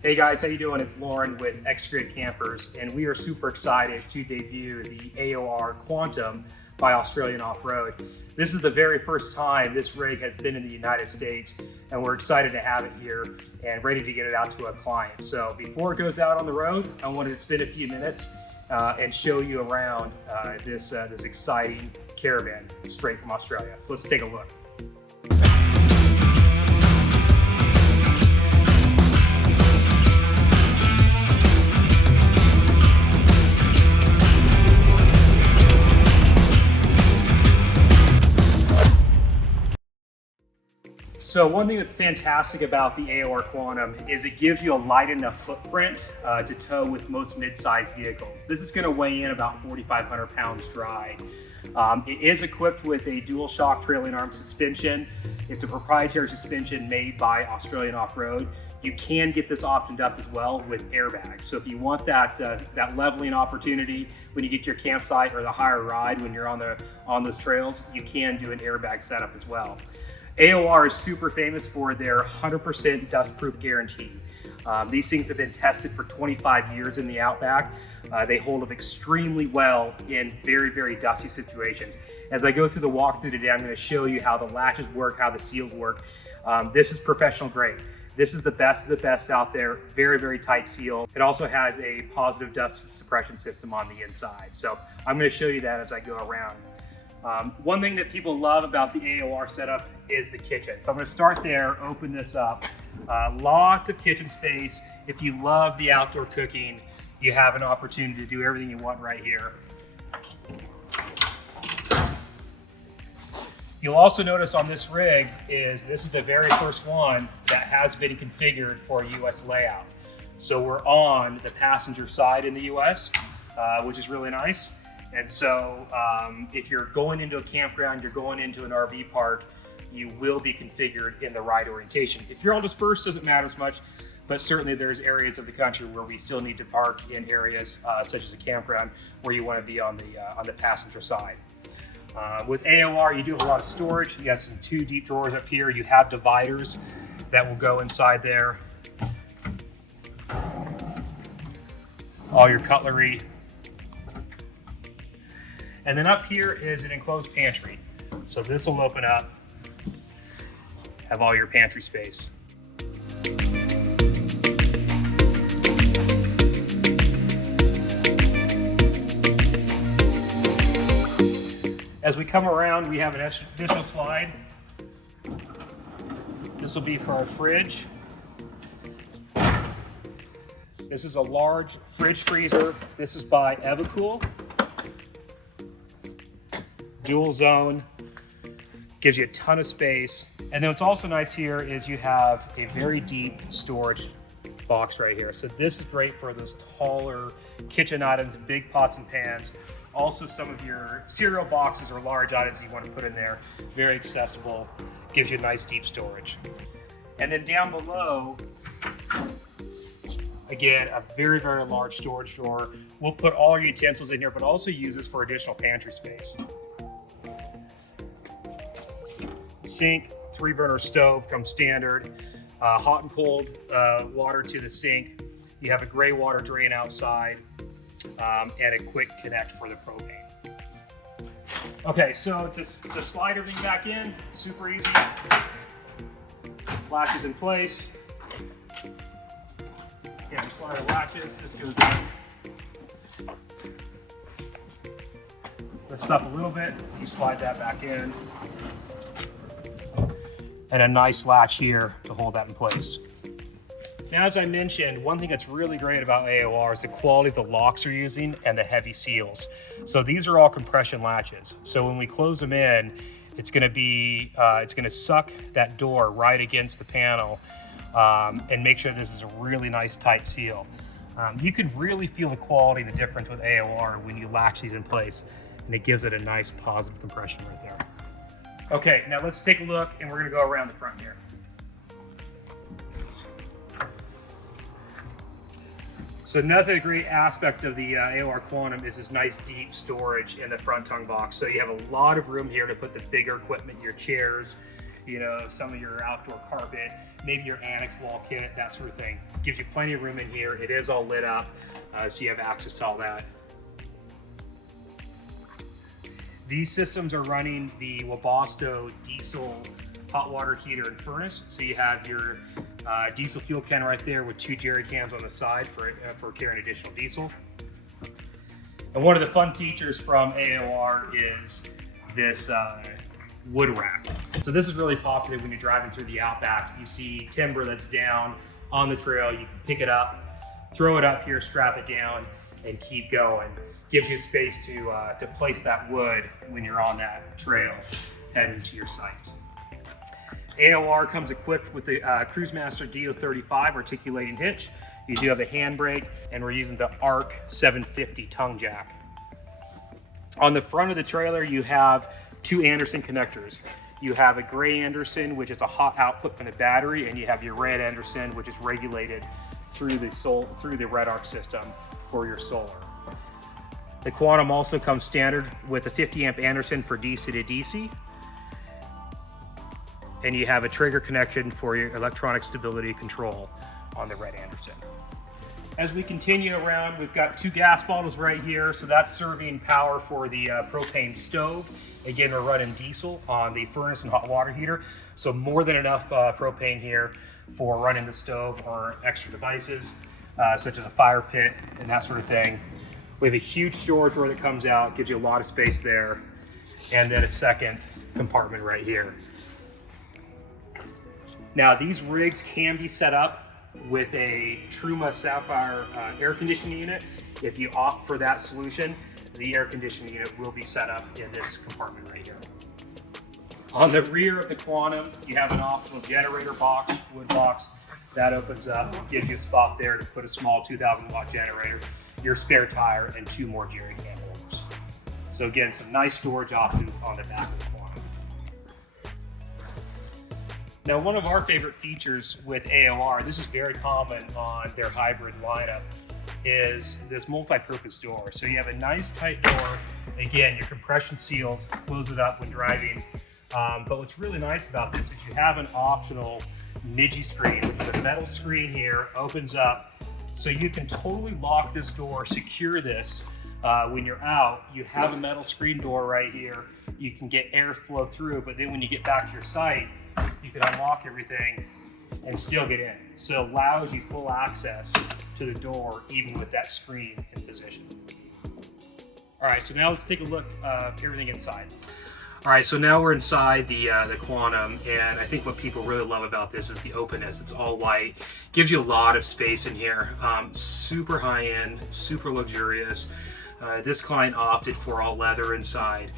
Hey guys, how you doing? It's Lauren with XGRiD Campers, and we are super excited to debut the AOR Quantum by Australian Off-Road. This is the very first time this rig has been in the United States, and we're excited to have it here and ready to get it out to a client. So before it goes out on the road, I wanted to spend a few minutes and show you around this exciting Caravan straight from Australia. So let's take a look. So one thing that's fantastic about the AOR Quantum is it gives you a light enough footprint to tow with most mid-sized vehicles. This is going to weigh in about 4,500 pounds dry. It is equipped with a dual shock trailing arm suspension. It's a proprietary suspension made by Australian Off-Road. You can get this optioned up as well with airbags. So if you want that leveling opportunity when you get to your campsite or the higher ride when you're on those trails, you can do an airbag setup as well. AOR is super famous for their 100% dust-proof guarantee. These things have been tested for 25 years in the Outback. They hold up extremely well in very, very dusty situations. As I go through the walkthrough today, I'm going to show you how the latches work, how the seals work. This is professional grade. This is the best of the best out there. Very, very tight seal. It also has a positive dust suppression system on the inside. So I'm going to show you that as I go around. One thing that people love about the AOR setup is the kitchen. So I'm going to start there, open this up. Lots of kitchen space. If you love the outdoor cooking, you have an opportunity to do everything you want right here. You'll also notice on this rig this is the very first one that has been configured for a US layout. So we're on the passenger side in the US, which is really nice. And so if you're going into a campground, you're going into an RV park, you will be configured in the right orientation. If you're all dispersed, doesn't matter as much, but certainly there's areas of the country where we still need to park in areas such as a campground where you want to be on the passenger side. With AOR, you do have a lot of storage. You got some 2 deep drawers up here. You have dividers that will go inside there. All your cutlery. And then up here is an enclosed pantry. So this will open up, have all your pantry space. As we come around, we have an additional slide. This will be for our fridge. This is a large fridge freezer. This is by Evercool. Dual zone, gives you a ton of space. And then what's also nice here is you have a very deep storage box right here. So this is great for those taller kitchen items, big pots and pans. Also some of your cereal boxes or large items you want to put in there. Very accessible, gives you nice deep storage. And then down below, again, a very, very large storage drawer. We'll put all your utensils in here, but also use this for additional pantry space. Sink, 3-burner stove comes standard, hot and cold water to the sink. You have a gray water drain outside and a quick connect for the propane. Okay, so to slide everything back in, super easy. Latches in place. Yeah, you slide the latches, this goes in. Lifts up a little bit, you slide that back in. And a nice latch here to hold that in place. Now, as I mentioned, one thing that's really great about AOR is the quality of the locks they're using and the heavy seals. So these are all compression latches. So when we close them in, it's going to suck that door right against the panel and make sure this is a really nice tight seal. You can really feel the quality and the difference with AOR when you latch these in place, and it gives it a nice positive compression right there. Okay, now let's take a look, and we're gonna go around the front here. So another great aspect of the AOR Quantum is this nice deep storage in the front tongue box. So you have a lot of room here to put the bigger equipment, your chairs, you know, some of your outdoor carpet, maybe your Annex wall kit, that sort of thing. Gives you plenty of room in here. It is all lit up, so you have access to all that. These systems are running the Webasto diesel hot water heater and furnace. So you have your diesel fuel can right there with 2 jerry cans on the side for carrying additional diesel. And one of the fun features from AOR is this wood rack. So this is really popular when you're driving through the outback. You see timber that's down on the trail, you can pick it up, throw it up here, strap it down, and keep going. Gives you space to place that wood when you're on that trail heading to your site. AOR comes equipped with the Cruisemaster DO35 articulating hitch. You do have a handbrake, and we're using the ARC 750 tongue jack. On the front of the trailer, you have 2 Anderson connectors. You have a gray Anderson, which is a hot output from the battery, and you have your red Anderson, which is regulated through the RedArc system for your solar. The Quantum also comes standard with a 50 amp Anderson for DC to DC. And you have a trigger connection for your electronic stability control on the red Anderson. As we continue around, we've got 2 gas bottles right here. So that's serving power for the propane stove. Again, we're running diesel on the furnace and hot water heater. So more than enough propane here for running the stove or extra devices, such as a fire pit and that sort of thing. We have a huge storage drawer that comes out, gives you a lot of space there. And then a second compartment right here. Now these rigs can be set up with a Truma Sapphire air conditioning unit. If you opt for that solution, the air conditioning unit will be set up in this compartment right here. On the rear of the Quantum, you have an optional generator box, wood box. That opens up, gives you a spot there to put a small 2,000 watt generator, your spare tire, and 2 more jerry can holders. So again, some nice storage options on the back of the Quantum. Now, one of our favorite features with AOR, this is very common on their hybrid lineup, is this multi-purpose door. So you have a nice tight door. Again, your compression seals close it up when driving. But what's really nice about this is you have an optional Niji screen. The metal screen here opens up so you can totally lock this door, secure this. When you're out, you have a metal screen door right here. You can get airflow through, but then when you get back to your site, you can unlock everything and still get in. So it allows you full access to the door, even with that screen in position. All right, so now let's take a look at everything inside. All right, so now we're inside the Quantum, and I think what people really love about this is the openness. It's all white, gives you a lot of space in here. Super high-end, super luxurious. This client opted for all leather inside,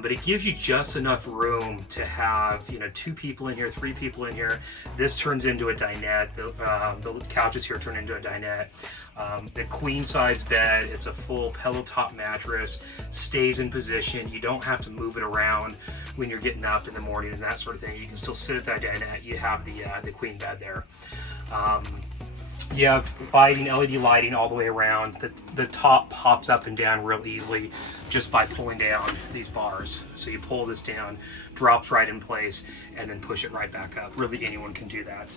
but it gives you just enough room to have 2 people in here, 3 people in here. This turns into a dinette. The couches here turn into a dinette. The queen size bed, it's a full pillow top mattress, stays in position. You don't have to move it around when you're getting up in the morning and that sort of thing. You can still sit at that dinette. You have the queen bed there. You have LED lighting all the way around. The top pops up and down real easily just by pulling down these bars. So you pull this down, drops right in place, and then push it right back up. Really, anyone can do that.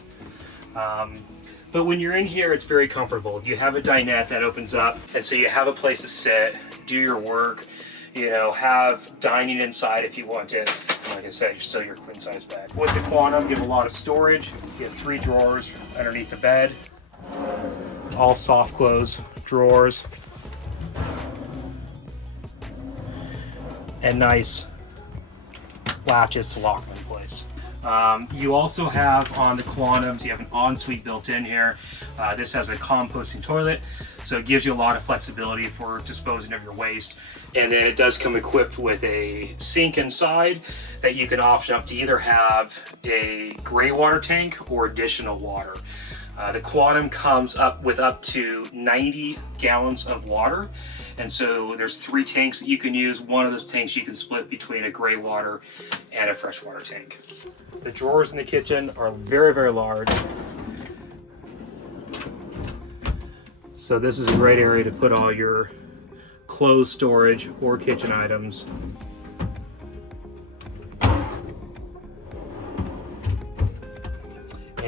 But when you're in here, it's very comfortable. You have a dinette that opens up, and so you have a place to sit, do your work, have dining inside if you want it. And like I said, still your queen size bed. With the Quantum, you have a lot of storage. You have 3 drawers underneath the bed, all soft close drawers, and nice latches to lock them in place. You also have on the Quantum, you have an ensuite built in here. This has a composting toilet, so it gives you a lot of flexibility for disposing of your waste. And then it does come equipped with a sink inside that you can option up to either have a gray water tank or additional water. The Quantum comes up with up to 90 gallons of water. And so there's 3 tanks that you can use. One of those tanks you can split between a gray water and a freshwater tank. The drawers in the kitchen are very, very large. So this is a great area to put all your clothes storage or kitchen items.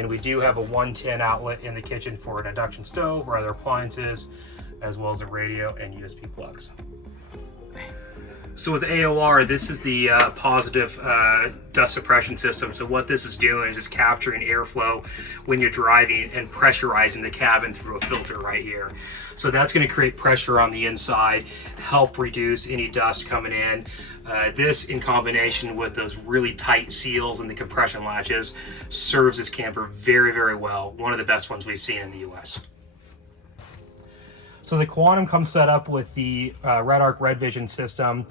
And we do have a 110 outlet in the kitchen for an induction stove or other appliances, as well as a radio and USB plugs. So with AOR, this is the positive dust suppression system. So what this is doing is just capturing airflow when you're driving and pressurizing the cabin through a filter right here. So that's going to create pressure on the inside, help reduce any dust coming in. This, in combination with those really tight seals and the compression latches, serves this camper very, very well. One of the best ones we've seen in the US. So the Quantum comes set up with the RedArc Redvision system.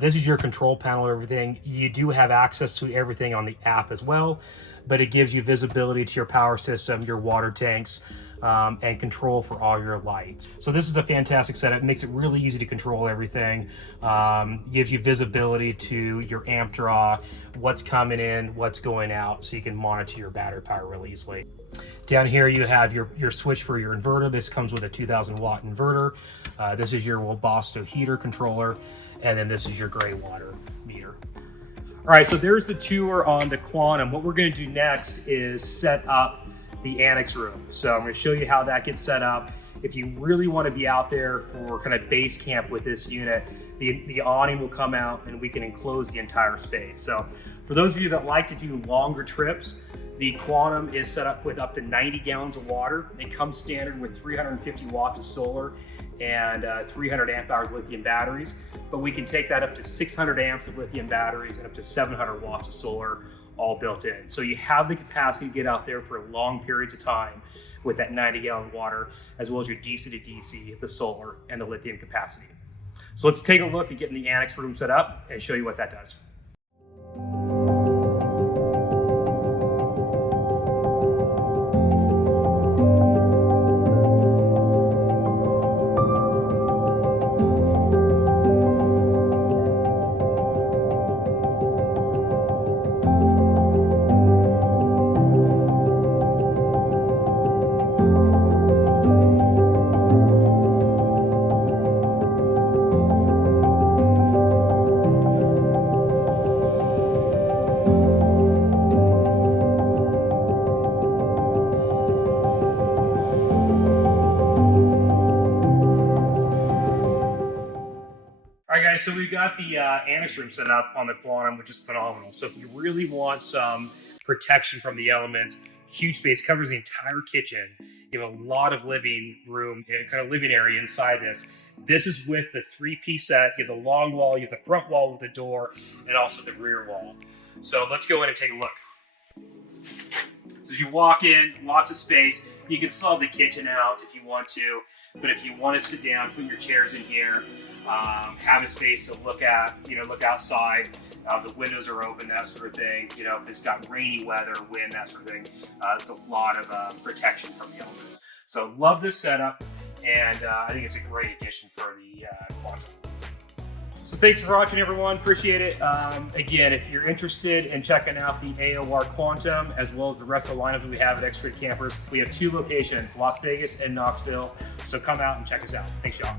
This is your control panel, everything. You do have access to everything on the app as well, but it gives you visibility to your power system, your water tanks, and control for all your lights. So this is a fantastic setup. It makes it really easy to control everything. Gives you visibility to your amp draw, what's coming in, what's going out, so you can monitor your battery power really easily. Down here you have your switch for your inverter. This comes with a 2000 watt inverter. This is your Webasto heater controller, and then this is your gray water meter. All right, so there's the tour on the Quantum. What we're gonna do next is set up the Annex room. So I'm gonna show you how that gets set up. If you really wanna be out there for kind of base camp with this unit, the awning will come out and we can enclose the entire space. So for those of you that like to do longer trips, the Quantum is set up with up to 90 gallons of water. It comes standard with 350 watts of solar and 300 amp hours lithium batteries, but we can take that up to 600 amps of lithium batteries and up to 700 watts of solar all built in. So you have the capacity to get out there for long periods of time with that 90 gallon water, as well as your DC to DC, the solar and the lithium capacity. So let's take a look at getting the Annex room set up and show you what that does. So we've got the Annex room set up on the Quantum, which is phenomenal. So if you really want some protection from the elements, huge space, covers the entire kitchen. You have a lot of living room, kind of living area inside this. This is with the 3-piece set. You have the long wall, you have the front wall with the door, and also the rear wall. So let's go in and take a look. As you walk in, lots of space. You can still have the kitchen out if you want to, but if you want to sit down, put your chairs in here, have a space to look at, look outside. The windows are open, that sort of thing. If it's got rainy weather, wind, that sort of thing, it's a lot of protection from the elements. So love this setup, and I think it's a great addition for the Quantum. So thanks for watching, everyone. Appreciate it. Again, if you're interested in checking out the AOR Quantum, as well as the rest of the lineup that we have at XGRiD Campers, we have 2 locations, Las Vegas and Knoxville. So come out and check us out. Thanks, y'all.